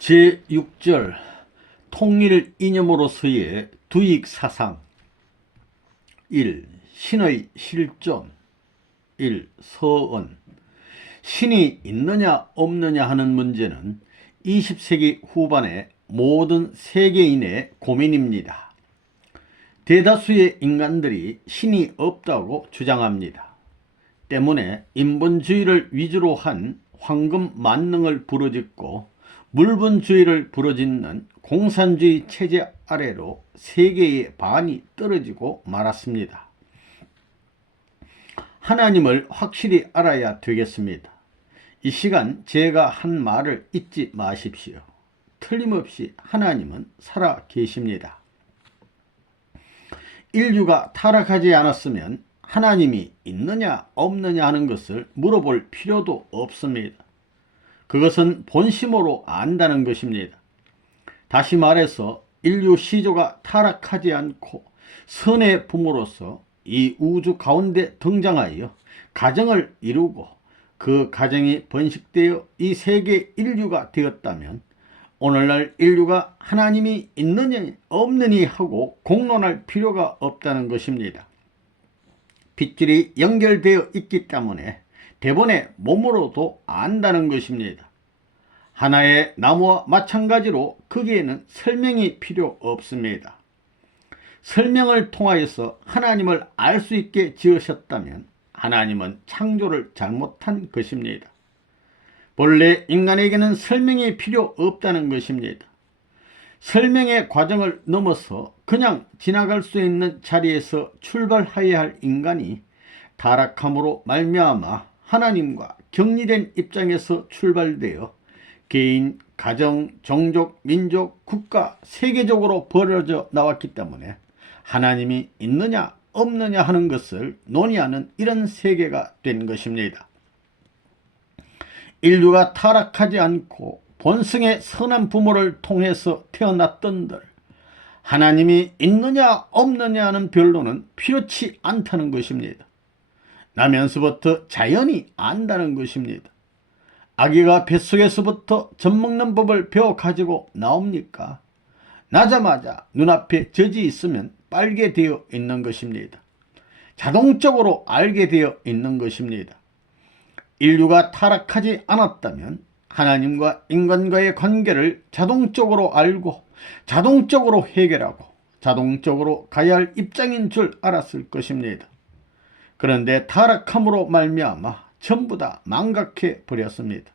제6절 통일 이념으로서의 두익사상 1. 신의 실존 1. 서원 신이 있느냐 없느냐 하는 문제는 20세기 후반의 모든 세계인의 고민입니다. 대다수의 인간들이 신이 없다고 주장합니다. 때문에 인본주의를 위주로 한 황금 만능을 부르짖고 물분주의를 부르짖는 공산주의 체제 아래로 세계의 반이 떨어지고 말았습니다. 하나님을 확실히 알아야 되겠습니다. 이 시간 제가 한 말을 잊지 마십시오. 틀림없이 하나님은 살아 계십니다. 인류가 타락하지 않았으면 하나님이 있느냐 없느냐 하는 것을 물어볼 필요도 없습니다. 그것은 본심으로 안다는 것입니다. 다시 말해서 인류 시조가 타락하지 않고 선의 부모로서 이 우주 가운데 등장하여 가정을 이루고 그 가정이 번식되어 이 세계 인류가 되었다면 오늘날 인류가 하나님이 있느니 없느니 하고 공론할 필요가 없다는 것입니다. 빗줄이 연결되어 있기 때문에 대본의 몸으로도 안다는 것입니다. 하나의 나무와 마찬가지로 거기에는 설명이 필요 없습니다. 설명을 통하여서 하나님을 알 수 있게 지으셨다면 하나님은 창조를 잘못한 것입니다. 본래 인간에게는 설명이 필요 없다는 것입니다. 설명의 과정을 넘어서 그냥 지나갈 수 있는 자리에서 출발해야 할 인간이 타락함으로 말미암아 하나님과 격리된 입장에서 출발되어 개인, 가정, 종족, 민족, 국가, 세계적으로 벌어져 나왔기 때문에 하나님이 있느냐 없느냐 하는 것을 논의하는 이런 세계가 된 것입니다. 인류가 타락하지 않고 본성의 선한 부모를 통해서 태어났던들 하나님이 있느냐 없느냐 하는 변론은 필요치 않다는 것입니다. 나면서부터 자연히 안다는 것입니다. 아기가 뱃속에서부터 젖먹는 법을 배워가지고 나옵니까? 나자마자 눈앞에 젖이 있으면 빨게 되어 있는 것입니다. 자동적으로 알게 되어 있는 것입니다. 인류가 타락하지 않았다면 하나님과 인간과의 관계를 자동적으로 알고 자동적으로 해결하고 자동적으로 가야 할 입장인 줄 알았을 것입니다. 그런데 타락함으로 말미암아 전부 다 망각해 버렸습니다.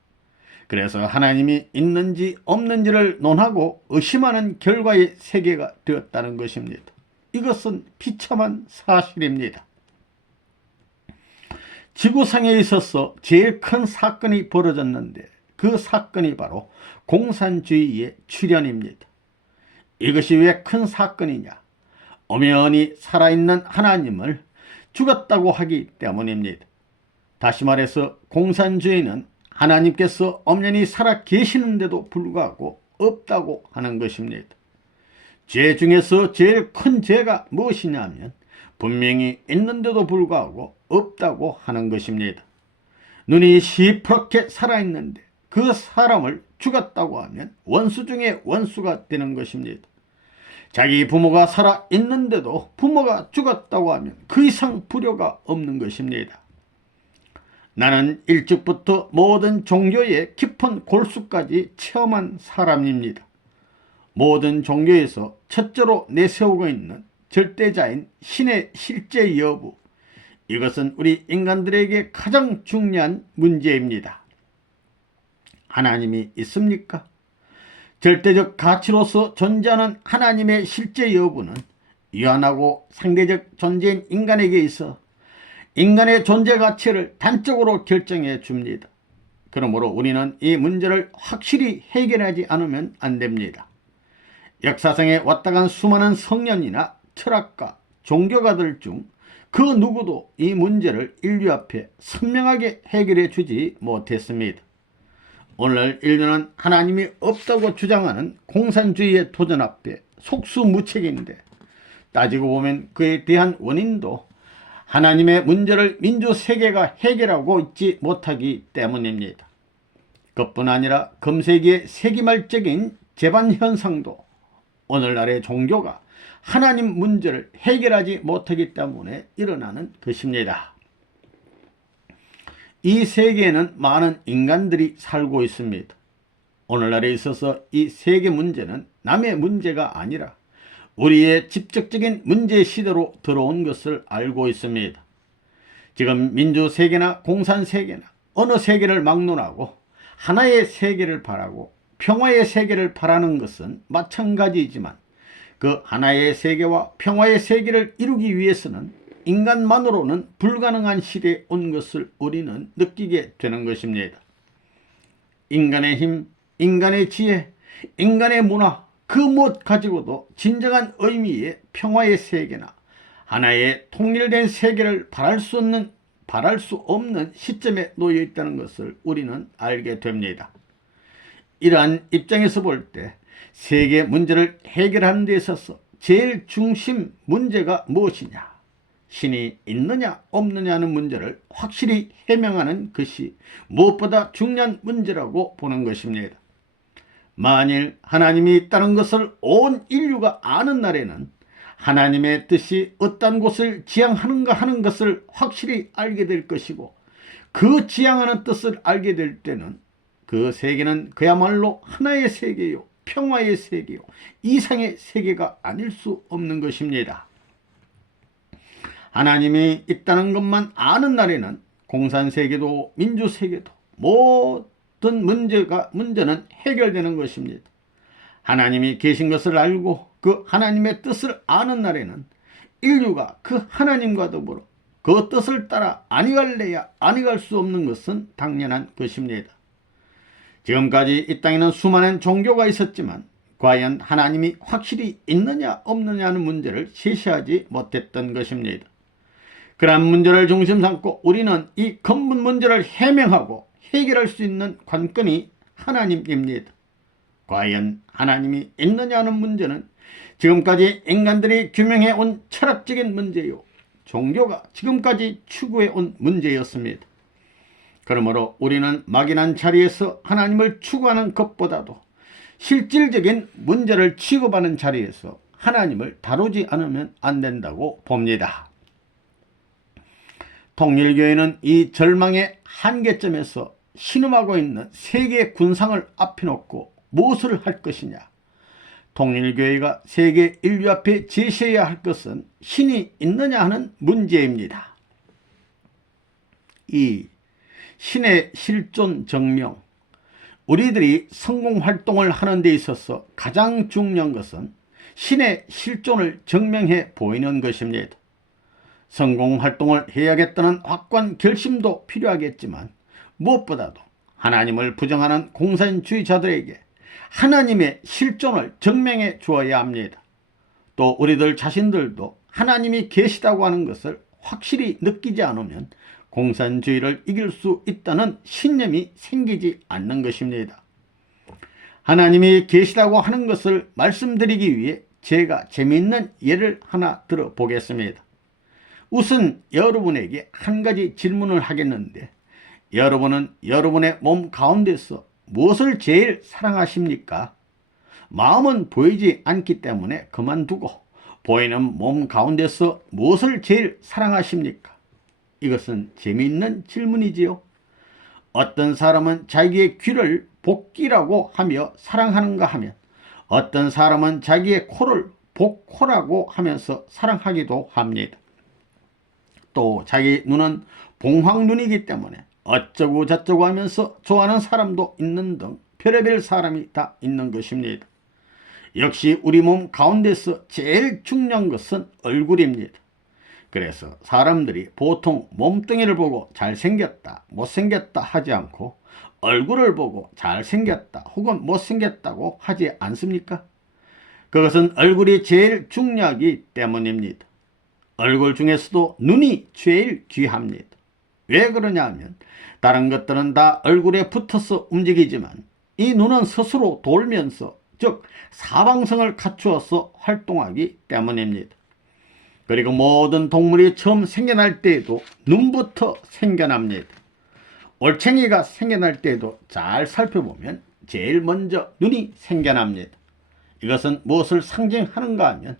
그래서 하나님이 있는지 없는지를 논하고 의심하는 결과의 세계가 되었다는 것입니다. 이것은 비참한 사실입니다. 지구상에 있어서 제일 큰 사건이 벌어졌는데 그 사건이 바로 공산주의의 출현입니다. 이것이 왜 큰 사건이냐? 엄연히 살아있는 하나님을 죽었다고 하기 때문입니다. 다시 말해서 공산주의는 하나님께서 엄연히 살아 계시는데도 불구하고 없다고 하는 것입니다. 죄 중에서 제일 큰 죄가 무엇이냐면 분명히 있는데도 불구하고 없다고 하는 것입니다. 눈이 시퍼렇게 살아있는데 그 사람을 죽었다고 하면 원수 중에 원수가 되는 것입니다. 자기 부모가 살아있는데도 부모가 죽었다고 하면 그 이상 불효가 없는 것입니다. 나는 일찍부터 모든 종교의 깊은 골수까지 체험한 사람입니다. 모든 종교에서 첫째로 내세우고 있는 절대자인 신의 실제 여부, 이것은 우리 인간들에게 가장 중요한 문제입니다. 하나님이 있습니까? 절대적 가치로서 존재하는 하나님의 실제 여부는 유한하고 상대적 존재인 인간에게 있어 인간의 존재 가치를 단적으로 결정해 줍니다. 그러므로 우리는 이 문제를 확실히 해결하지 않으면 안 됩니다. 역사상에 왔다 간 수많은 성년이나 철학가, 종교가들 중 그 누구도 이 문제를 인류 앞에 선명하게 해결해 주지 못했습니다. 오늘 인류는 하나님이 없다고 주장하는 공산주의의 도전 앞에 속수무책인데 따지고 보면 그에 대한 원인도 하나님의 문제를 민주세계가 해결하고 있지 못하기 때문입니다. 그뿐 아니라 금세기의 세기말적인 재반 현상도 오늘날의 종교가 하나님 문제를 해결하지 못하기 때문에 일어나는 것입니다. 이 세계에는 많은 인간들이 살고 있습니다. 오늘날에 있어서 이 세계 문제는 남의 문제가 아니라 우리의 직접적인 문제 시대로 들어온 것을 알고 있습니다. 지금 민주세계나 공산세계나 어느 세계를 막론하고 하나의 세계를 바라고 평화의 세계를 바라는 것은 마찬가지이지만 그 하나의 세계와 평화의 세계를 이루기 위해서는 인간만으로는 불가능한 시대에 온 것을 우리는 느끼게 되는 것입니다. 인간의 힘, 인간의 지혜, 인간의 문화, 그 무엇 가지고도 진정한 의미의 평화의 세계나 하나의 통일된 세계를 바랄 수 없는 시점에 놓여 있다는 것을 우리는 알게 됩니다. 이러한 입장에서 볼 때 세계 문제를 해결하는 데 있어서 제일 중심 문제가 무엇이냐? 신이 있느냐 없느냐는 문제를 확실히 해명하는 것이 무엇보다 중요한 문제라고 보는 것입니다. 만일 하나님이 있다는 것을 온 인류가 아는 날에는 하나님의 뜻이 어떤 곳을 지향하는가 하는 것을 확실히 알게 될 것이고, 그 지향하는 뜻을 알게 될 때는 그 세계는 그야말로 하나의 세계요, 평화의 세계요, 이상의 세계가 아닐 수 없는 것입니다. 하나님이 있다는 것만 아는 날에는 공산세계도 민주세계도 모든 문제는 해결되는 것입니다. 하나님이 계신 것을 알고 그 하나님의 뜻을 아는 날에는 인류가 그 하나님과 더불어 그 뜻을 따라 아니갈래야 아니갈 수 없는 것은 당연한 것입니다. 지금까지 이 땅에는 수많은 종교가 있었지만 과연 하나님이 확실히 있느냐 없느냐는 문제를 제시하지 못했던 것입니다. 그러한 문제를 중심 삼고 우리는 이 근본 문제를 해명하고 해결할 수 있는 관건이 하나님입니다. 과연 하나님이 있느냐는 문제는 지금까지 인간들이 규명해 온 철학적인 문제요, 종교가 지금까지 추구해 온 문제였습니다. 그러므로 우리는 막연한 자리에서 하나님을 추구하는 것보다도 실질적인 문제를 취급하는 자리에서 하나님을 다루지 않으면 안 된다고 봅니다. 통일교회는 이 절망의 한계점에서 신음하고 있는 세계 군상을 앞에 놓고 무엇을 할 것이냐? 통일교회가 세계 인류 앞에 제시해야 할 것은 신이 있느냐 하는 문제입니다. 이 신의 실존 증명, 우리들이 성공활동을 하는 데 있어서 가장 중요한 것은 신의 실존을 증명해 보이는 것입니다. 성공활동을 해야겠다는 확고한 결심도 필요하겠지만 무엇보다도 하나님을 부정하는 공산주의자들에게 하나님의 실존을 증명해 주어야 합니다. 또 우리들 자신들도 하나님이 계시다고 하는 것을 확실히 느끼지 않으면 공산주의를 이길 수 있다는 신념이 생기지 않는 것입니다. 하나님이 계시다고 하는 것을 말씀드리기 위해 제가 재미있는 예를 하나 들어보겠습니다. 우선 여러분에게 한 가지 질문을 하겠는데, 여러분은 여러분의 몸 가운데서 무엇을 제일 사랑하십니까? 마음은 보이지 않기 때문에 그만두고 보이는 몸 가운데서 무엇을 제일 사랑하십니까? 이것은 재미있는 질문이지요. 어떤 사람은 자기의 귀를 복귀라고 하며 사랑하는가 하면, 어떤 사람은 자기의 코를 복코라고 하면서 사랑하기도 합니다. 또 자기 눈은 봉황눈이기 때문에 어쩌고 저쩌고 하면서 좋아하는 사람도 있는 등 별의별 사람이 다 있는 것입니다. 역시 우리 몸 가운데서 제일 중요한 것은 얼굴입니다. 그래서 사람들이 보통 몸뚱이를 보고 잘생겼다, 못생겼다 하지 않고 얼굴을 보고 잘생겼다 혹은 못생겼다고 하지 않습니까? 그것은 얼굴이 제일 중요하기 때문입니다. 얼굴 중에서도 눈이 제일 귀합니다. 왜 그러냐 하면 다른 것들은 다 얼굴에 붙어서 움직이지만 이 눈은 스스로 돌면서, 즉 사방성을 갖추어서 활동하기 때문입니다. 그리고 모든 동물이 처음 생겨날 때에도 눈부터 생겨납니다. 올챙이가 생겨날 때도 잘 살펴보면 제일 먼저 눈이 생겨납니다. 이것은 무엇을 상징하는가 하면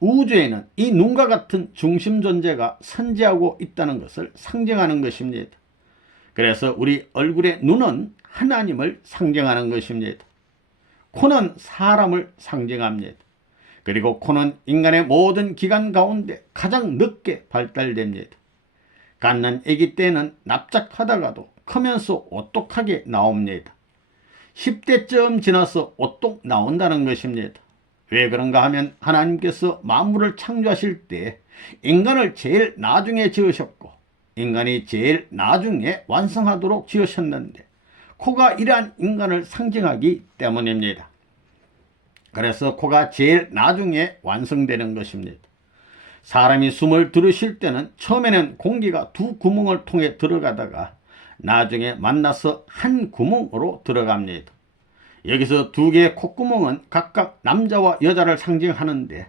우주에는 이 눈과 같은 중심 존재가 선지하고 있다는 것을 상징하는 것입니다. 그래서 우리 얼굴의 눈은 하나님을 상징하는 것입니다. 코는 사람을 상징합니다. 그리고 코는 인간의 모든 기관 가운데 가장 늦게 발달됩니다. 갓난 아기 때는 납작하다가도 크면서 오똑하게 나옵니다. 10대쯤 지나서 오똑 나온다는 것입니다. 왜 그런가 하면 하나님께서 만물을 창조하실 때 인간을 제일 나중에 지으셨고 인간이 제일 나중에 완성하도록 지으셨는데 코가 이러한 인간을 상징하기 때문입니다. 그래서 코가 제일 나중에 완성되는 것입니다. 사람이 숨을 들이쉴 때는 처음에는 공기가 두 구멍을 통해 들어가다가 나중에 만나서 한 구멍으로 들어갑니다. 여기서 두 개의 콧구멍은 각각 남자와 여자를 상징하는데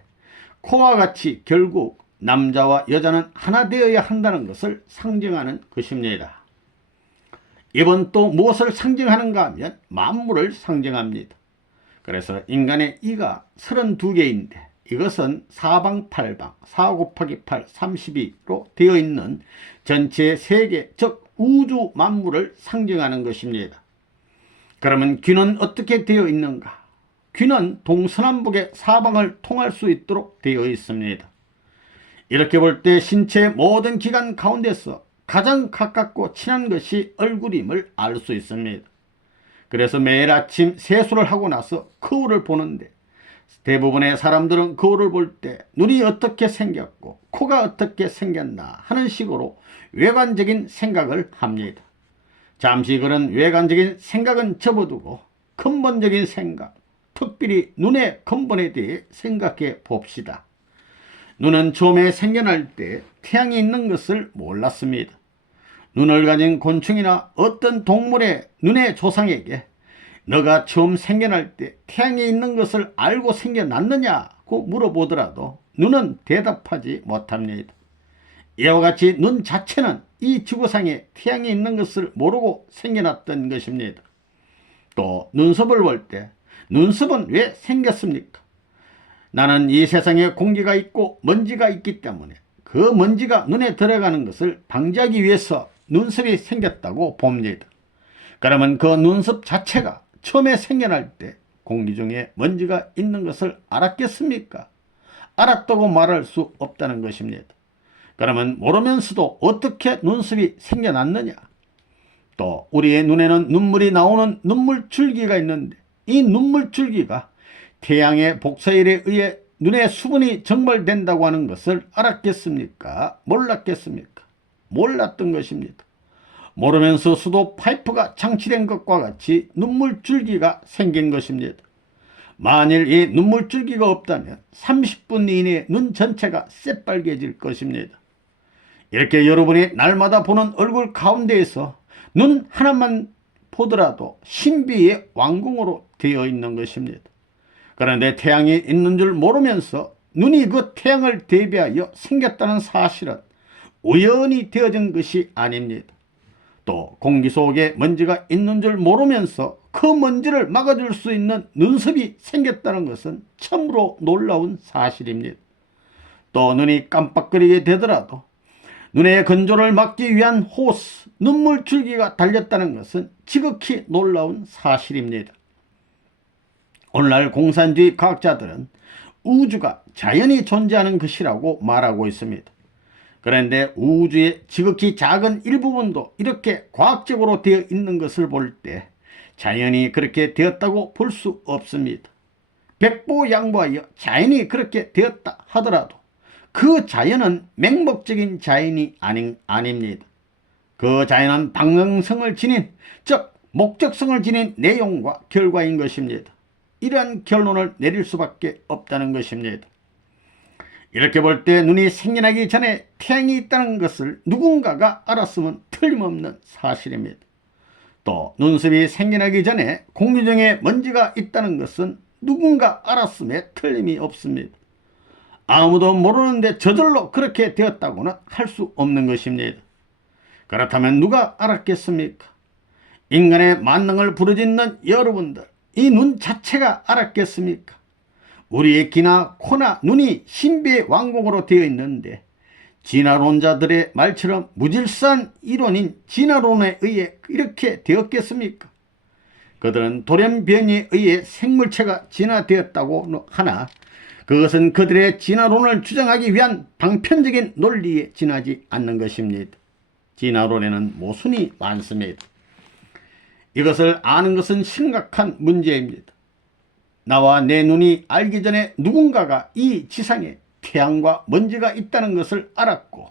코와 같이 결국 남자와 여자는 하나 되어야 한다는 것을 상징하는 것입니다. 이번 또 무엇을 상징하는가 하면 만물을 상징합니다. 그래서 인간의 이가 32개인데 이것은 사방팔방 4 곱하기 8 32로 되어 있는 전체 세계 즉 우주 만물을 상징하는 것입니다. 그러면 귀는 어떻게 되어 있는가? 귀는 동서남북의 사방을 통할 수 있도록 되어 있습니다. 이렇게 볼 때 신체의 모든 기관 가운데서 가장 가깝고 친한 것이 얼굴임을 알 수 있습니다. 그래서 매일 아침 세수를 하고 나서 거울을 보는데 대부분의 사람들은 거울을 볼 때 눈이 어떻게 생겼고 코가 어떻게 생겼나 하는 식으로 외관적인 생각을 합니다. 잠시 그런 외관적인 생각은 접어두고 근본적인 생각, 특별히 눈의 근본에 대해 생각해 봅시다. 눈은 처음에 생겨날 때 태양이 있는 것을 몰랐습니다. 눈을 가진 곤충이나 어떤 동물의 눈의 조상에게 너가 처음 생겨날 때 태양이 있는 것을 알고 생겨났느냐고 물어보더라도 눈은 대답하지 못합니다. 이와 같이 눈 자체는 이 지구상에 태양이 있는 것을 모르고 생겨났던 것입니다. 또 눈썹을 볼 때 눈썹은 왜 생겼습니까? 나는 이 세상에 공기가 있고 먼지가 있기 때문에 그 먼지가 눈에 들어가는 것을 방지하기 위해서 눈썹이 생겼다고 봅니다. 그러면 그 눈썹 자체가 처음에 생겨날 때 공기 중에 먼지가 있는 것을 알았겠습니까? 알았다고 말할 수 없다는 것입니다. 그러면 모르면서도 어떻게 눈썹이 생겨났느냐? 또 우리의 눈에는 눈물이 나오는 눈물줄기가 있는데 이 눈물줄기가 태양의 복사일에 의해 눈에 수분이 증발된다고 하는 것을 알았겠습니까? 몰랐겠습니까? 몰랐던 것입니다. 모르면서 수도 파이프가 장치된 것과 같이 눈물줄기가 생긴 것입니다. 만일 이 눈물줄기가 없다면 30분 이내에 눈 전체가 새빨개질 것입니다. 이렇게 여러분이 날마다 보는 얼굴 가운데에서 눈 하나만 보더라도 신비의 왕궁으로 되어 있는 것입니다. 그런데 태양이 있는 줄 모르면서 눈이 그 태양을 대비하여 생겼다는 사실은 우연히 되어진 것이 아닙니다. 또 공기 속에 먼지가 있는 줄 모르면서 그 먼지를 막아줄 수 있는 눈썹이 생겼다는 것은 참으로 놀라운 사실입니다. 또 눈이 깜빡거리게 되더라도 눈의 건조를 막기 위한 호스, 눈물줄기가 달렸다는 것은 지극히 놀라운 사실입니다. 오늘날 공산주의 과학자들은 우주가 자연히 존재하는 것이라고 말하고 있습니다. 그런데 우주의 지극히 작은 일부분도 이렇게 과학적으로 되어 있는 것을 볼 때 자연이 그렇게 되었다고 볼 수 없습니다. 백보양보하여 자연이 그렇게 되었다 하더라도 그 자연은 맹목적인 자연이 아닙니다. 그 자연은 방향성을 지닌 즉 목적성을 지닌 내용과 결과인 것입니다. 이러한 결론을 내릴 수밖에 없다는 것입니다. 이렇게 볼 때 눈이 생겨나기 전에 태양이 있다는 것을 누군가가 알았으면 틀림없는 사실입니다. 또 눈썹이 생겨나기 전에 공기 중에 먼지가 있다는 것은 누군가 알았음에 틀림이 없습니다. 아무도 모르는데 저절로 그렇게 되었다고는 할 수 없는 것입니다. 그렇다면 누가 알았겠습니까? 인간의 만능을 부르짖는 여러분들, 이 눈 자체가 알았겠습니까? 우리의 귀나 코나 눈이 신비의 왕국으로 되어 있는데 진화론자들의 말처럼 무질서한 이론인 진화론에 의해 이렇게 되었겠습니까? 그들은 돌연변이에 의해 생물체가 진화되었다고 하나 그것은 그들의 진화론을 주장하기 위한 방편적인 논리에 지나지 않는 것입니다. 진화론에는 모순이 많습니다. 이것을 아는 것은 심각한 문제입니다. 나와 내 눈이 알기 전에 누군가가 이 지상에 태양과 먼지가 있다는 것을 알았고,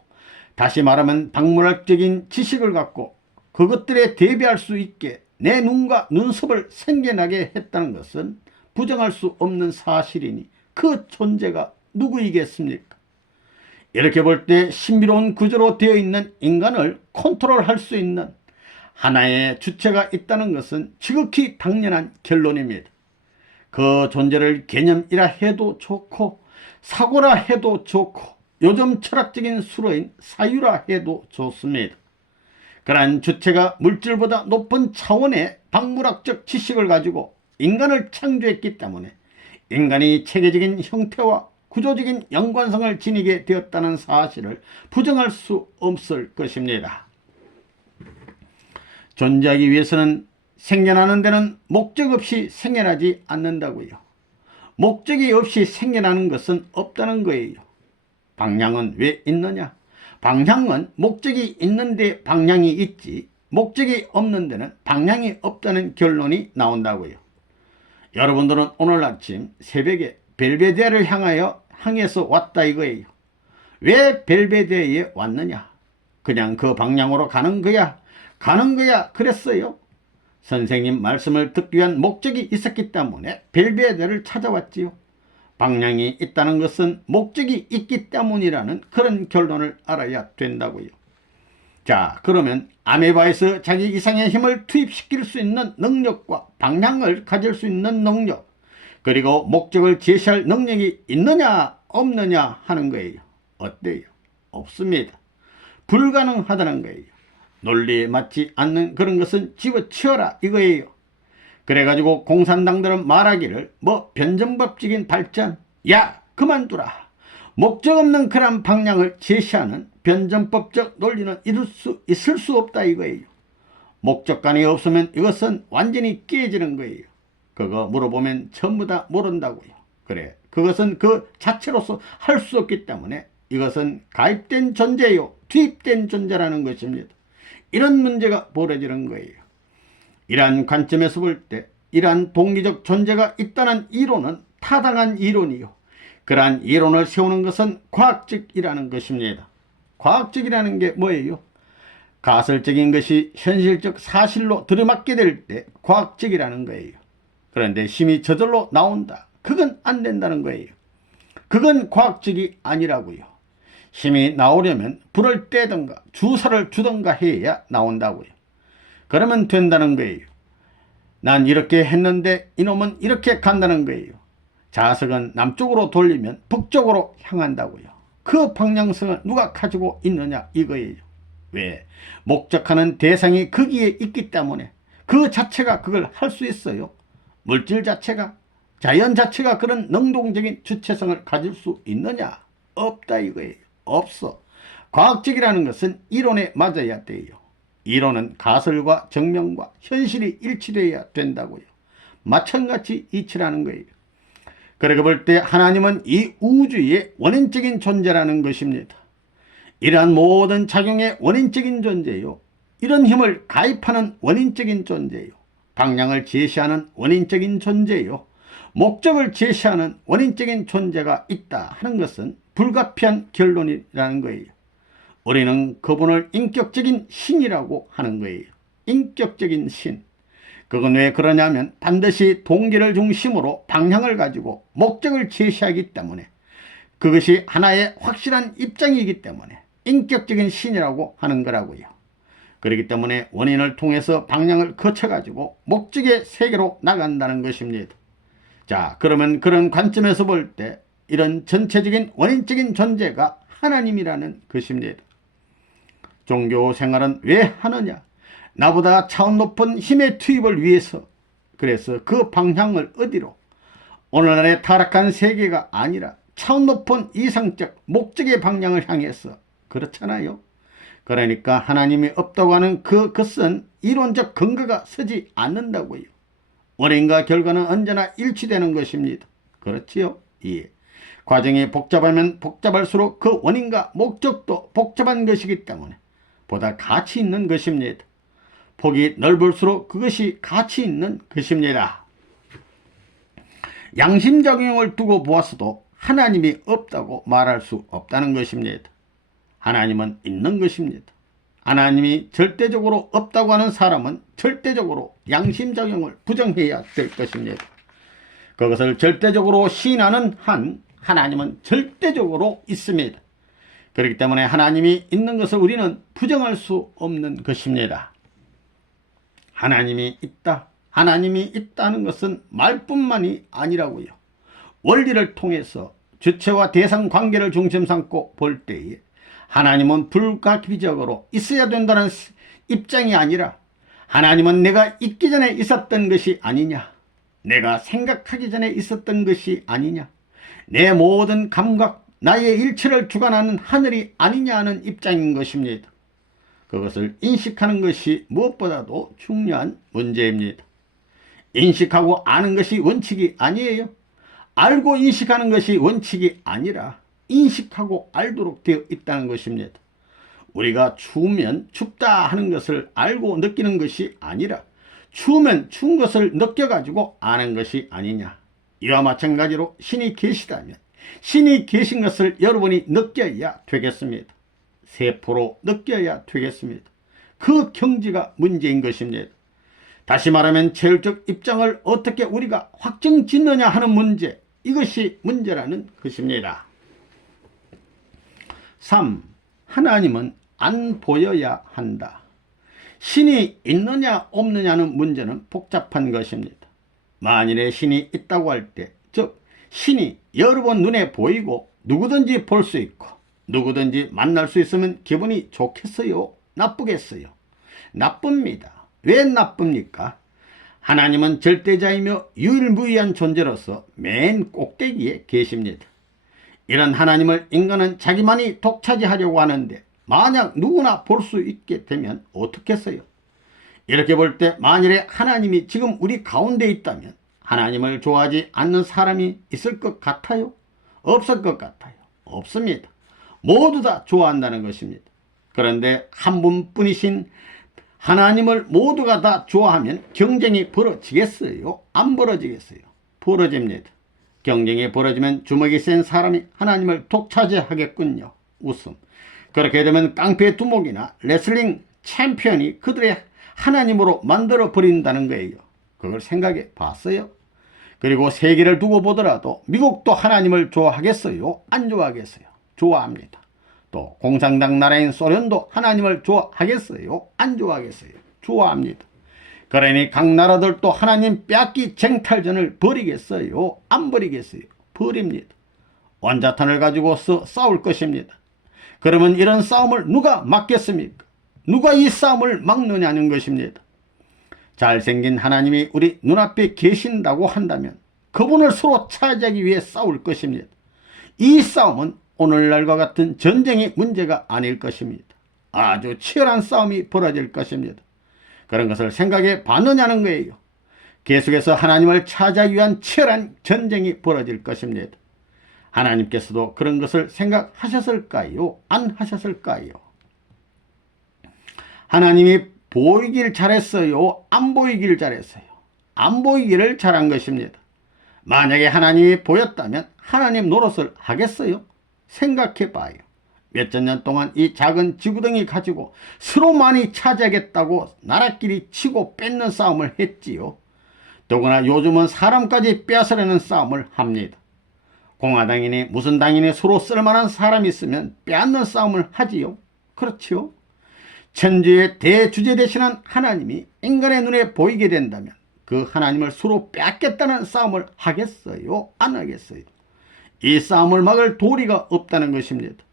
다시 말하면 박물학적인 지식을 갖고 그것들에 대비할 수 있게 내 눈과 눈썹을 생겨나게 했다는 것은 부정할 수 없는 사실이니 그 존재가 누구이겠습니까? 이렇게 볼 때 신비로운 구조로 되어 있는 인간을 컨트롤할 수 있는 하나의 주체가 있다는 것은 지극히 당연한 결론입니다. 그 존재를 개념이라 해도 좋고 사고라 해도 좋고 요즘 철학적인 수로인 사유라 해도 좋습니다. 그러한 주체가 물질보다 높은 차원의 박물학적 지식을 가지고 인간을 창조했기 때문에 인간이 체계적인 형태와 구조적인 연관성을 지니게 되었다는 사실을 부정할 수 없을 것입니다. 존재하기 위해서는 생겨나는 데는 목적 없이 생겨나지 않는다고요. 목적이 없이 생겨나는 것은 없다는 거예요. 방향은 왜 있느냐? 방향은 목적이 있는데 방향이 있지, 목적이 없는 데는 방향이 없다는 결론이 나온다고요. 여러분들은 오늘 아침 새벽에 벨베데를 향해서 왔다 이거예요. 왜 벨베데에 왔느냐? 그냥 그 방향으로 가는 거야 그랬어요. 선생님 말씀을 듣기 위한 목적이 있었기 때문에 벨베데를 찾아왔지요. 방향이 있다는 것은 목적이 있기 때문이라는 그런 결론을 알아야 된다고요. 자, 그러면 아메바에서 자기 이상의 힘을 투입시킬 수 있는 능력과 방향을 가질 수 있는 능력, 그리고 목적을 제시할 능력이 있느냐 없느냐 하는 거예요. 어때요? 없습니다. 불가능하다는 거예요. 논리에 맞지 않는 그런 것은 집어치워라 이거예요. 그래가지고 공산당들은 말하기를 변정법적인 발전, 야 그만두라, 목적 없는 그런 방향을 제시하는 변정법적 논리는 있을 수 없다 이거예요. 목적관이 없으면 이것은 완전히 깨지는 거예요. 그거 물어보면 전부 다 모른다고요. 그래, 그것은 그 자체로서 할 수 없기 때문에 이것은 가입된 존재요, 투입된 존재라는 것입니다. 이런 문제가 벌어지는 거예요. 이러한 관점에서 볼 때 이러한 동기적 존재가 있다는 이론은 타당한 이론이요, 그러한 이론을 세우는 것은 과학적이라는 것입니다. 과학적이라는 게 뭐예요? 가설적인 것이 현실적 사실로 들이맞게 될 때 과학적이라는 거예요. 그런데 힘이 저절로 나온다, 그건 안 된다는 거예요. 그건 과학적이 아니라고요. 힘이 나오려면 불을 떼든가 주사를 주든가 해야 나온다고요. 그러면 된다는 거예요. 난 이렇게 했는데 이놈은 이렇게 간다는 거예요. 자석은 남쪽으로 돌리면 북쪽으로 향한다고요. 그 방향성을 누가 가지고 있느냐 이거예요. 왜? 목적하는 대상이 거기에 있기 때문에 그 자체가 그걸 할 수 있어요. 물질 자체가, 자연 자체가 그런 능동적인 주체성을 가질 수 있느냐? 없다 이거예요. 없어. 과학적이라는 것은 이론에 맞아야 돼요. 이론은 가설과 정명과 현실이 일치되어야 된다고요. 마찬가지 이치라는 거예요. 그렇게 볼 때 하나님은 이 우주의 원인적인 존재라는 것입니다. 이러한 모든 작용의 원인적인 존재요, 이런 힘을 가입하는 원인적인 존재요, 방향을 제시하는 원인적인 존재요, 목적을 제시하는 원인적인 존재가 있다 하는 것은 불가피한 결론이라는 거예요. 우리는 그분을 인격적인 신이라고 하는 거예요. 인격적인 신. 그건 왜 그러냐면 반드시 동기를 중심으로 방향을 가지고 목적을 제시하기 때문에, 그것이 하나의 확실한 입장이기 때문에 인격적인 신이라고 하는 거라고요. 그렇기 때문에 원인을 통해서 방향을 거쳐가지고 목적의 세계로 나간다는 것입니다. 자, 그러면 그런 관점에서 볼 때 이런 전체적인 원인적인 존재가 하나님이라는 것입니다. 종교 생활은 왜 하느냐? 나보다 차원 높은 힘의 투입을 위해서, 그래서 그 방향을 어디로? 오늘날의 타락한 세계가 아니라 차원 높은 이상적 목적의 방향을 향해서. 그렇잖아요. 그러니까 하나님이 없다고 하는 그것은 이론적 근거가 서지 않는다고요. 원인과 결과는 언제나 일치되는 것입니다. 그렇지요? 예. 과정이 복잡하면 복잡할수록 그 원인과 목적도 복잡한 것이기 때문에 보다 가치 있는 것입니다. 폭이 넓을수록 그것이 가치 있는 것입니다. 양심작용을 두고 보았어도 하나님이 없다고 말할 수 없다는 것입니다. 하나님은 있는 것입니다. 하나님이 절대적으로 없다고 하는 사람은 절대적으로 양심작용을 부정해야 될 것입니다. 그것을 절대적으로 시인하는 한 하나님은 절대적으로 있습니다. 그렇기 때문에 하나님이 있는 것을 우리는 부정할 수 없는 것입니다. 하나님이 있다. 하나님이 있다는 것은 말뿐만이 아니라고요. 원리를 통해서 주체와 대상 관계를 중심 삼고 볼 때에 하나님은 불가피적으로 있어야 된다는 입장이 아니라 하나님은 내가 있기 전에 있었던 것이 아니냐, 내가 생각하기 전에 있었던 것이 아니냐, 내 모든 감각, 나의 일체를 주관하는 하늘이 아니냐 하는 입장인 것입니다. 그것을 인식하는 것이 무엇보다도 중요한 문제입니다. 인식하고 아는 것이 원칙이 아니에요. 알고 인식하는 것이 원칙이 아니라 인식하고 알도록 되어 있다는 것입니다. 우리가 추우면 춥다 하는 것을 알고 느끼는 것이 아니라 추우면 추운 것을 느껴가지고 아는 것이 아니냐. 이와 마찬가지로 신이 계시다면 신이 계신 것을 여러분이 느껴야 되겠습니다. 세포로 느껴야 되겠습니다. 그 경지가 문제인 것입니다. 다시 말하면 체질적 입장을 어떻게 우리가 확정짓느냐 하는 문제, 이것이 문제라는 것입니다. 3. 하나님은 안 보여야 한다. 신이 있느냐 없느냐는 문제는 복잡한 것입니다. 만일에 신이 있다고 할 때, 즉 신이 여러분 눈에 보이고 누구든지 볼 수 있고 누구든지 만날 수 있으면 기분이 좋겠어요? 나쁘겠어요? 나쁩니다. 왜 나쁩니까? 하나님은 절대자이며 유일무이한 존재로서 맨 꼭대기에 계십니다. 이런 하나님을 인간은 자기만이 독차지하려고 하는데 만약 누구나 볼 수 있게 되면 어떻겠어요? 이렇게 볼 때 만일에 하나님이 지금 우리 가운데 있다면 하나님을 좋아하지 않는 사람이 있을 것 같아요? 없을 것 같아요? 없습니다. 모두 다 좋아한다는 것입니다. 그런데 한 분뿐이신 하나님을 모두가 다 좋아하면 경쟁이 벌어지겠어요? 안 벌어지겠어요? 벌어집니다. 경쟁이 벌어지면 주먹이 센 사람이 하나님을 독차지하겠군요. 웃음. 그렇게 되면 깡패 두목이나 레슬링 챔피언이 그들의 하나님으로 만들어 버린다는 거예요. 그걸 생각해 봤어요? 그리고 세계를 두고 보더라도 미국도 하나님을 좋아하겠어요? 안 좋아하겠어요? 좋아합니다. 또 공산당 나라인 소련도 하나님을 좋아하겠어요? 안 좋아하겠어요? 좋아합니다. 그러니 각 나라들도 하나님 빼앗기 쟁탈전을 벌이겠어요? 안 벌이겠어요? 벌입니다. 원자탄을 가지고서 싸울 것입니다. 그러면 이런 싸움을 누가 막겠습니까? 누가 이 싸움을 막느냐는 것입니다. 잘생긴 하나님이 우리 눈앞에 계신다고 한다면 그분을 서로 차지하기 위해 싸울 것입니다. 이 싸움은 오늘날과 같은 전쟁의 문제가 아닐 것입니다. 아주 치열한 싸움이 벌어질 것입니다. 그런 것을 생각해 봤느냐는 거예요. 계속해서 하나님을 차지하기 위한 치열한 전쟁이 벌어질 것입니다. 하나님께서도 그런 것을 생각하셨을까요? 안 하셨을까요? 하나님이 보이길 잘했어요? 안 보이길 잘했어요? 안 보이기를 잘한 것입니다. 만약에 하나님이 보였다면 하나님 노릇을 하겠어요? 생각해 봐요. 몇천 년 동안 이 작은 지구덩이 가지고 서로 많이 차지하겠다고 나라끼리 치고 뺏는 싸움을 했지요. 더구나 요즘은 사람까지 빼앗으려는 싸움을 합니다. 공화당이니 무슨 당이니 서로 쓸만한 사람이 있으면 빼앗는 싸움을 하지요. 그렇지요. 천주의 대주제 되시는 하나님이 인간의 눈에 보이게 된다면 그 하나님을 서로 뺏겠다는 싸움을 하겠어요? 안 하겠어요? 이 싸움을 막을 도리가 없다는 것입니다.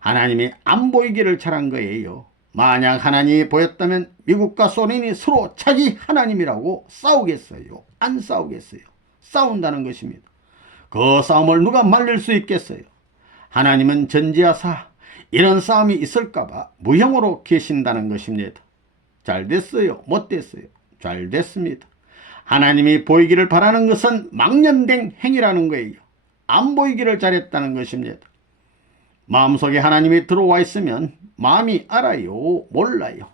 하나님이 안 보이기를 잘한 거예요. 만약 하나님이 보였다면 미국과 소련이 서로 자기 하나님이라고 싸우겠어요? 안 싸우겠어요? 싸운다는 것입니다. 그 싸움을 누가 말릴 수 있겠어요? 하나님은 전지하사 이런 싸움이 있을까봐 무형으로 계신다는 것입니다. 잘 됐어요? 못 됐어요? 잘 됐습니다. 하나님이 보이기를 바라는 것은 망연된 행위라는 거예요. 안 보이기를 잘했다는 것입니다. 마음속에 하나님이 들어와 있으면 마음이 알아요? 몰라요?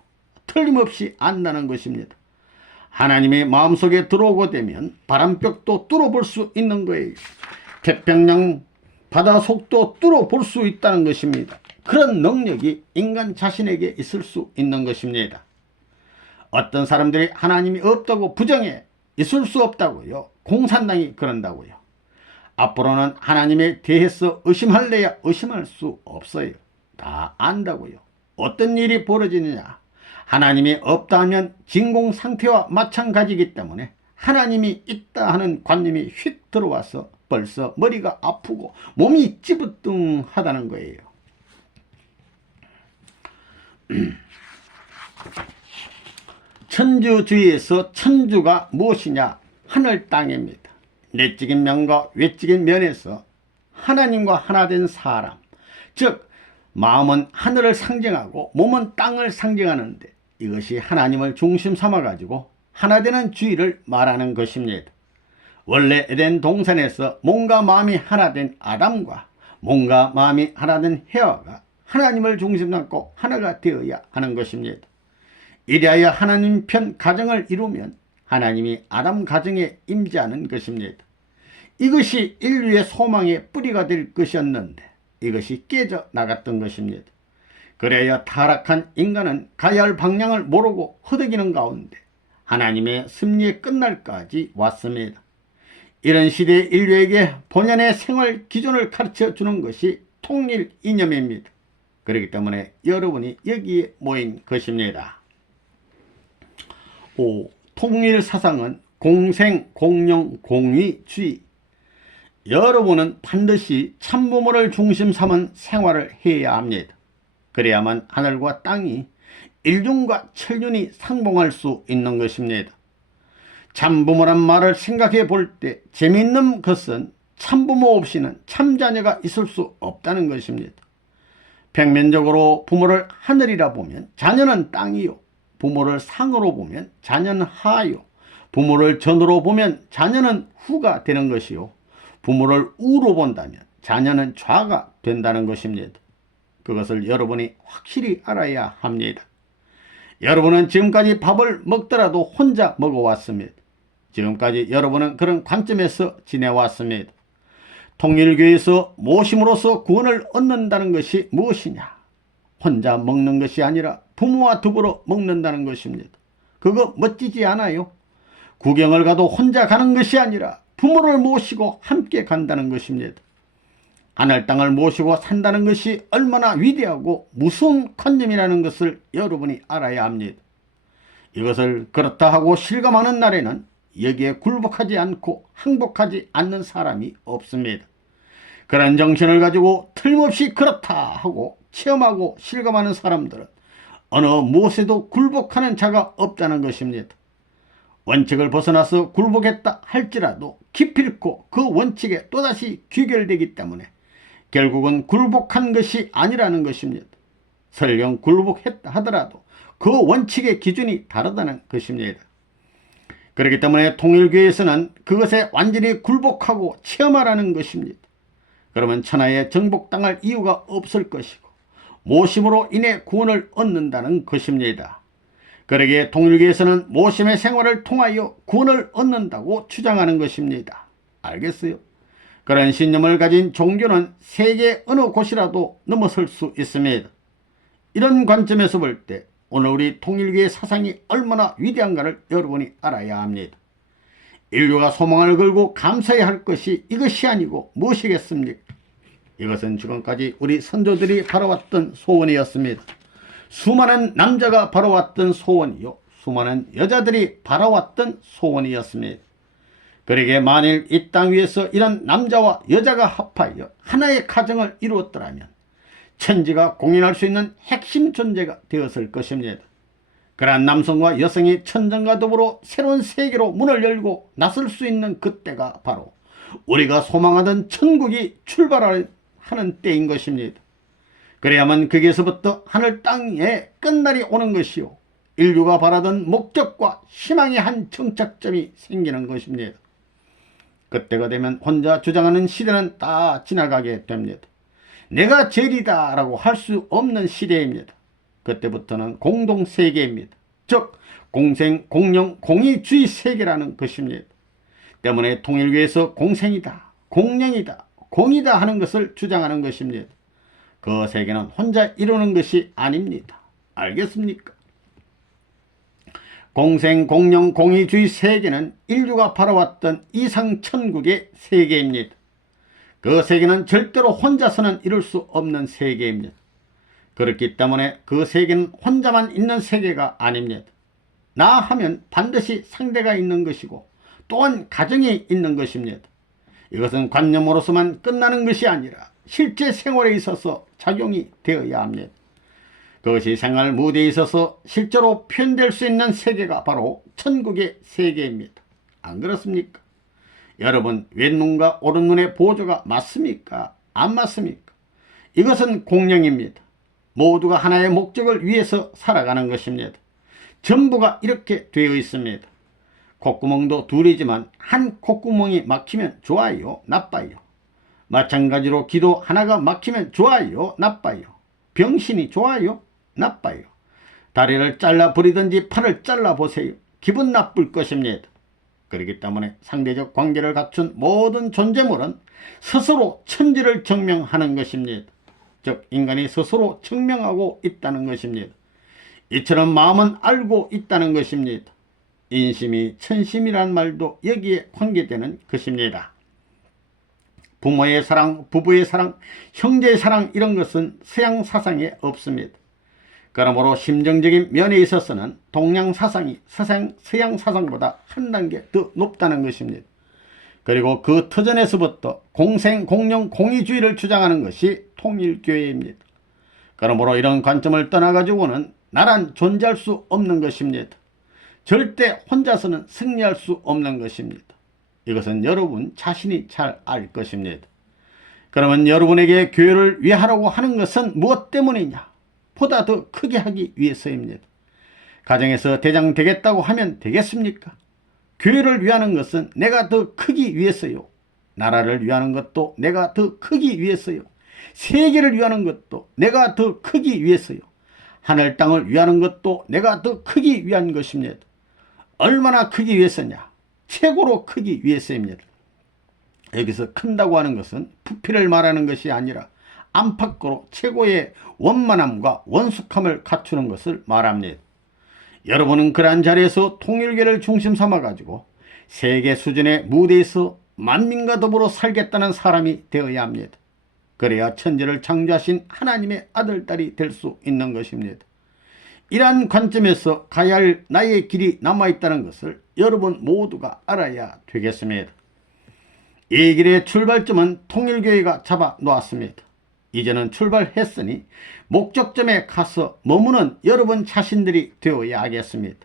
틀림없이 안다는 것입니다. 하나님의 마음속에 들어오게 되면 바람벽도 뚫어볼 수 있는 거예요. 태평양 바다 속도 뚫어볼 수 있다는 것입니다. 그런 능력이 인간 자신에게 있을 수 있는 것입니다. 어떤 사람들이 하나님이 없다고 부정해 있을 수 없다고요. 공산당이 그런다고요. 앞으로는 하나님에 대해서 의심할래야 의심할 수 없어요. 다 안다고요. 어떤 일이 벌어지느냐. 하나님이 없다 하면 진공 상태와 마찬가지이기 때문에 하나님이 있다 하는 관념이 휙 들어와서 벌써 머리가 아프고 몸이 찌부뚱하다는 거예요. 천주주의에서 천주가 무엇이냐? 하늘 땅입니다. 내적인 면과 외적인 면에서 하나님과 하나 된 사람, 즉 마음은 하늘을 상징하고 몸은 땅을 상징하는데 이것이 하나님을 중심 삼아 가지고 하나 되는 주의를 말하는 것입니다. 원래 에덴 동산에서 몸과 마음이 하나 된 아담과 몸과 마음이 하나 된 헤아가 하나님을 중심 삼고 하나가 되어야 하는 것입니다. 이리하여 하나님 편 가정을 이루면 하나님이 아담 가정에 임재하는 것입니다. 이것이 인류의 소망의 뿌리가 될 것이었는데 이것이 깨져 나갔던 것입니다. 그래야 타락한 인간은 가야 할 방향을 모르고 허덕이는 가운데 하나님의 섭리의 끝날까지 왔습니다. 이런 시대의 인류에게 본연의 생활 기준을 가르쳐 주는 것이 통일 이념입니다. 그렇기 때문에 여러분이 여기에 모인 것입니다. 5. 통일 사상은 공생, 공영, 공의주의. 여러분은 반드시 참부모를 중심 삼은 생활을 해야 합니다. 그래야만 하늘과 땅이 일륜과 천륜이 상봉할 수 있는 것입니다. 참부모란 말을 생각해 볼 때 재미있는 것은 참부모 없이는 참자녀가 있을 수 없다는 것입니다. 평면적으로 부모를 하늘이라 보면 자녀는 땅이요, 부모를 상으로 보면 자녀는 하요, 부모를 전으로 보면 자녀는 후가 되는 것이요, 부모를 우로 본다면 자녀는 좌가 된다는 것입니다. 그것을 여러분이 확실히 알아야 합니다. 여러분은 지금까지 밥을 먹더라도 혼자 먹어왔습니다. 지금까지 여러분은 그런 관점에서 지내왔습니다. 통일교에서 모심으로써 구원을 얻는다는 것이 무엇이냐? 혼자 먹는 것이 아니라 부모와 더불어 먹는다는 것입니다. 그거 멋지지 않아요? 구경을 가도 혼자 가는 것이 아니라 부모를 모시고 함께 간다는 것입니다. 하늘 땅을 모시고 산다는 것이 얼마나 위대하고 무서운 관념이라는 것을 여러분이 알아야 합니다. 이것을 그렇다 하고 실감하는 날에는 여기에 굴복하지 않고 항복하지 않는 사람이 없습니다. 그런 정신을 가지고 틀림없이 그렇다 하고 체험하고 실감하는 사람들은 어느 무엇에도 굴복하는 자가 없다는 것입니다. 원칙을 벗어나서 굴복했다 할지라도 기필코 그 원칙에 또다시 귀결되기 때문에 결국은 굴복한 것이 아니라는 것입니다. 설령 굴복했다 하더라도 그 원칙의 기준이 다르다는 것입니다. 그렇기 때문에 통일교에서는 그것에 완전히 굴복하고 체험하라는 것입니다. 그러면 천하에 정복당할 이유가 없을 것이고 모심으로 인해 구원을 얻는다는 것입니다. 그러기에 통일교에서는 모심의 생활을 통하여 구원을 얻는다고 주장하는 것입니다. 알겠어요? 그런 신념을 가진 종교는 세계 어느 곳이라도 넘어설 수 있습니다. 이런 관점에서 볼 때 오늘 우리 통일교의 사상이 얼마나 위대한가를 여러분이 알아야 합니다. 인류가 소망을 걸고 감사해야 할 것이 이것이 아니고 무엇이겠습니까? 이것은 지금까지 우리 선조들이 바라왔던 소원이었습니다. 수많은 남자가 바라왔던 소원이요, 수많은 여자들이 바라왔던 소원이었습니다. 그러기에 만일 이 땅 위에서 이런 남자와 여자가 합하여 하나의 가정을 이루었더라면 천지가 공인할 수 있는 핵심 존재가 되었을 것입니다. 그러한 남성과 여성이 천정과 더불어 새로운 세계로 문을 열고 나설 수 있는 그때가 바로 우리가 소망하던 천국이 출발하는 때인 것입니다. 그래야만 거기에서부터 하늘 땅에 끝날이 오는 것이요, 인류가 바라던 목적과 희망의 한 정착점이 생기는 것입니다. 그때가 되면 혼자 주장하는 시대는 다 지나가게 됩니다. 내가 제일이다 라고 할 수 없는 시대입니다. 그때부터는 공동세계입니다. 즉 공생, 공령, 공의주의 세계라는 것입니다. 때문에 통일교에서 공생이다, 공령이다, 공이다 하는 것을 주장하는 것입니다. 그 세계는 혼자 이루는 것이 아닙니다. 알겠습니까? 공생, 공령, 공의주의 세계는 인류가 바라왔던 이상천국의 세계입니다. 그 세계는 절대로 혼자서는 이룰 수 없는 세계입니다. 그렇기 때문에 그 세계는 혼자만 있는 세계가 아닙니다. 나 하면 반드시 상대가 있는 것이고 또한 가정이 있는 것입니다. 이것은 관념으로서만 끝나는 것이 아니라 실제 생활에 있어서 작용이 되어야 합니다. 그것이 생활 무대에 있어서 실제로 표현될 수 있는 세계가 바로 천국의 세계입니다. 안 그렇습니까? 여러분, 왼눈과 오른눈의 보조가 맞습니까? 안 맞습니까? 이것은 공령입니다. 모두가 하나의 목적을 위해서 살아가는 것입니다. 전부가 이렇게 되어 있습니다. 콧구멍도 둘이지만 한 콧구멍이 막히면 좋아요, 나빠요? 마찬가지로 귀도 하나가 막히면 좋아요, 나빠요? 병신이 좋아요, 나빠요? 다리를 잘라버리든지 팔을 잘라보세요. 기분 나쁠 것입니다. 그렇기 때문에 상대적 관계를 갖춘 모든 존재물은 스스로 천지를 증명하는 것입니다. 즉 인간이 스스로 증명하고 있다는 것입니다. 이처럼 마음은 알고 있다는 것입니다. 인심이 천심이란 말도 여기에 관계되는 것입니다. 부모의 사랑, 부부의 사랑, 형제의 사랑, 이런 것은 서양 사상에 없습니다. 그러므로 심정적인 면에 있어서는 동양 사상이 서양 사상보다 한 단계 더 높다는 것입니다. 그리고 그 터전에서부터 공생, 공령, 공의주의를 주장하는 것이 통일교회입니다. 그러므로 이런 관점을 떠나가지고는 나란 존재할 수 없는 것입니다. 절대 혼자서는 승리할 수 없는 것입니다. 이것은 여러분 자신이 잘 알 것입니다. 그러면 여러분에게 교회를 위하라고 하는 것은 무엇 때문이냐? 보다 더 크게 하기 위해서입니다. 가정에서 대장 되겠다고 하면 되겠습니까? 교회를 위하는 것은 내가 더 크기 위해서요. 나라를 위하는 것도 내가 더 크기 위해서요. 세계를 위하는 것도 내가 더 크기 위해서요. 하늘 땅을 위하는 것도 내가 더 크기 위한 것입니다. 얼마나 크기 위해서냐? 최고로 크기 위해서입니다. 여기서 큰다고 하는 것은 부피를 말하는 것이 아니라 안팎으로 최고의 원만함과 원숙함을 갖추는 것을 말합니다. 여러분은 그러한 자리에서 통일교를 중심 삼아 가지고 세계 수준의 무대에서 만민과 더불어 살겠다는 사람이 되어야 합니다. 그래야 천지를 창조하신 하나님의 아들딸이 될 수 있는 것입니다. 이러한 관점에서 가야 할 나의 길이 남아있다는 것을 여러분 모두가 알아야 되겠습니다. 이 길의 출발점은 통일교회가 잡아 놓았습니다. 이제는 출발했으니 목적점에 가서 머무는 여러분 자신들이 되어야 하겠습니다.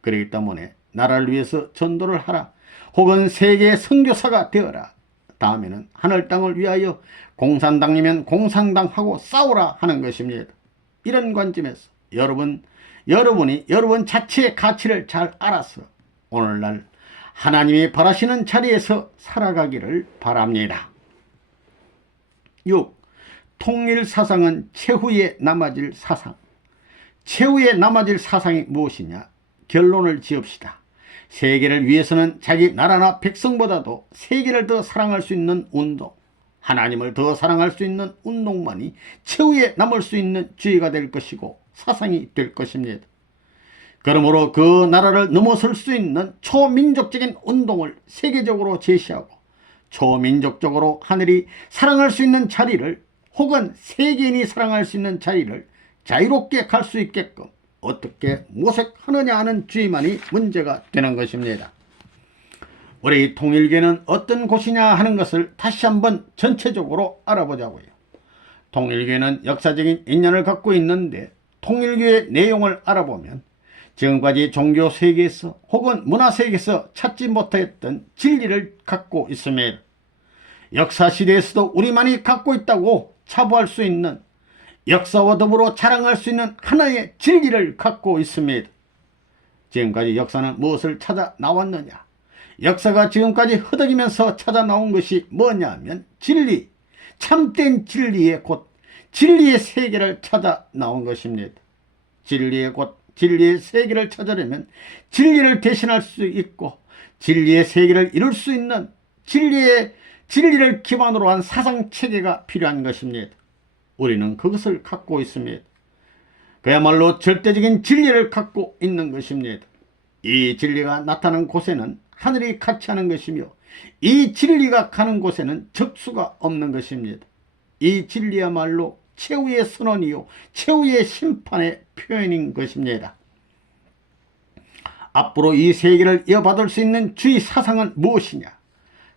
그렇기 때문에 나라를 위해서 전도를 하라, 혹은 세계의 선교사가 되어라. 다음에는 하늘 땅을 위하여 공산당이면 공산당하고 싸우라 하는 것입니다. 이런 관점에서 여러분이 여러분 자체의 가치를 잘 알아서 오늘날 하나님이 바라시는 자리에서 살아가기를 바랍니다. 6. 통일사상은 최후에 남아질 사상. 최후에 남아질 사상이 무엇이냐? 결론을 지읍시다. 세계를 위해서는 자기 나라나 백성보다도 세계를 더 사랑할 수 있는 운동, 하나님을 더 사랑할 수 있는 운동만이 최후에 남을 수 있는 주의가 될 것이고 사상이 될 것입니다. 그러므로 그 나라를 넘어설 수 있는 초민족적인 운동을 세계적으로 제시하고 초민족적으로 하늘이 사랑할 수 있는 자리를, 혹은 세계인이 사랑할 수 있는 자리를 자유롭게 갈 수 있게끔 어떻게 모색하느냐 하는 주의만이 문제가 되는 것입니다. 우리 통일교는 어떤 곳이냐 하는 것을 다시 한번 전체적으로 알아보자고요. 통일교회는 역사적인 인연을 갖고 있는데 통일교의 내용을 알아보면 지금까지 종교 세계에서 혹은 문화 세계에서 찾지 못했던 진리를 갖고 있습니다. 역사시대에서도 우리만이 갖고 있다고 자부할 수 있는, 역사와 더불어 자랑할 수 있는 하나의 진리를 갖고 있습니다. 지금까지 역사는 무엇을 찾아 나왔느냐? 역사가 지금까지 흐득이면서 찾아 나온 것이 뭐냐면 진리, 참된 진리의 곳, 진리의 세계를 찾아 나온 것입니다. 진리의 곳, 진리의 세계를 찾으려면 진리를 대신할 수 있고 진리의 세계를 이룰 수 있는 진리를 기반으로 한 사상체계가 필요한 것입니다. 우리는 그것을 갖고 있습니다. 그야말로 절대적인 진리를 갖고 있는 것입니다. 이 진리가 나타나는 곳에는 하늘이 같이 하는 것이며 이 진리가 가는 곳에는 적수가 없는 것입니다. 이 진리야말로 최후의 선언이요 최후의 심판의 표현인 것입니다. 앞으로 이 세계를 이어받을 수 있는 주의 사상은 무엇이냐?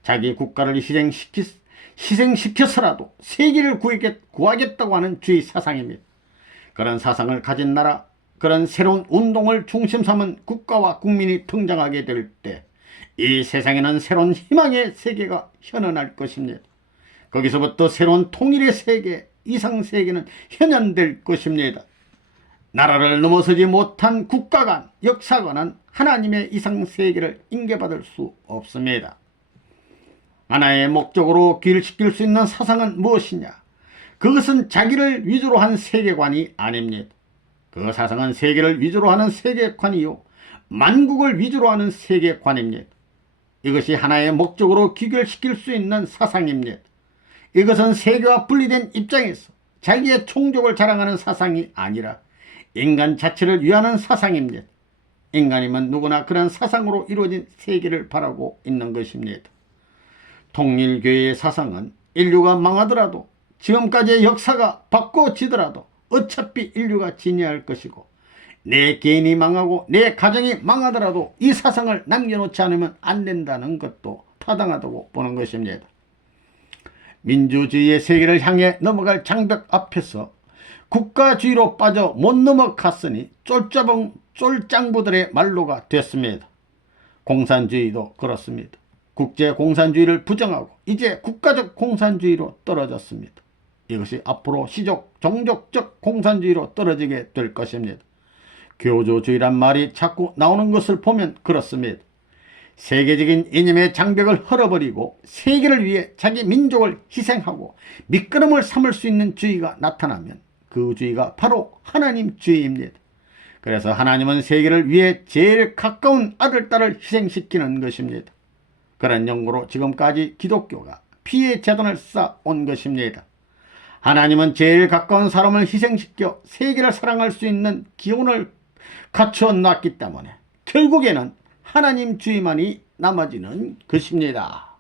자기 국가를 희생시켜서라도 세계를 구하겠다고 하는 주의 사상입니다. 그런 사상을 가진 나라, 그런 새로운 운동을 중심 삼은 국가와 국민이 등장하게 될 때 이 세상에는 새로운 희망의 세계가 현현할 것입니다. 거기서부터 새로운 통일의 세계, 이상세계는 현현될 것입니다. 나라를 넘어서지 못한 국가 간, 역사 관은 하나님의 이상세계를 인계받을 수 없습니다. 하나의 목적으로 귀일시킬 수 있는 사상은 무엇이냐? 그것은 자기를 위주로 한 세계관이 아닙니다. 그 사상은 세계를 위주로 하는 세계관이요 만국을 위주로 하는 세계관입니다. 이것이 하나의 목적으로 귀결시킬 수 있는 사상입니다. 이것은 세계와 분리된 입장에서 자기의 총족을 자랑하는 사상이 아니라 인간 자체를 위하는 사상입니다. 인간이면 누구나 그런 사상으로 이루어진 세계를 바라고 있는 것입니다. 통일교회의 사상은 인류가 망하더라도, 지금까지의 역사가 바꿔지더라도 어차피 인류가 진화할 것이고, 내 개인이 망하고 내 가정이 망하더라도 이 사상을 남겨놓지 않으면 안 된다는 것도 타당하다고 보는 것입니다. 민주주의의 세계를 향해 넘어갈 장벽 앞에서 국가주의로 빠져 못 넘어갔으니 쫄짱부들의 말로가 됐습니다. 공산주의도 그렇습니다. 국제공산주의를 부정하고 이제 국가적 공산주의로 떨어졌습니다. 이것이 앞으로 시족, 종족적 공산주의로 떨어지게 될 것입니다. 교조주의란 말이 자꾸 나오는 것을 보면 그렇습니다. 세계적인 이념의 장벽을 헐어버리고 세계를 위해 자기 민족을 희생하고 밑거름을 삼을 수 있는 주의가 나타나면 그 주의가 바로 하나님주의입니다. 그래서 하나님은 세계를 위해 제일 가까운 아들, 딸을 희생시키는 것입니다. 그런 연구로 지금까지 기독교가 피의 재단을 쌓아온 것입니다. 하나님은 제일 가까운 사람을 희생시켜 세계를 사랑할 수 있는 기운을 갖추어 놨기 때문에 결국에는 하나님주의만이 남아지는 것입니다.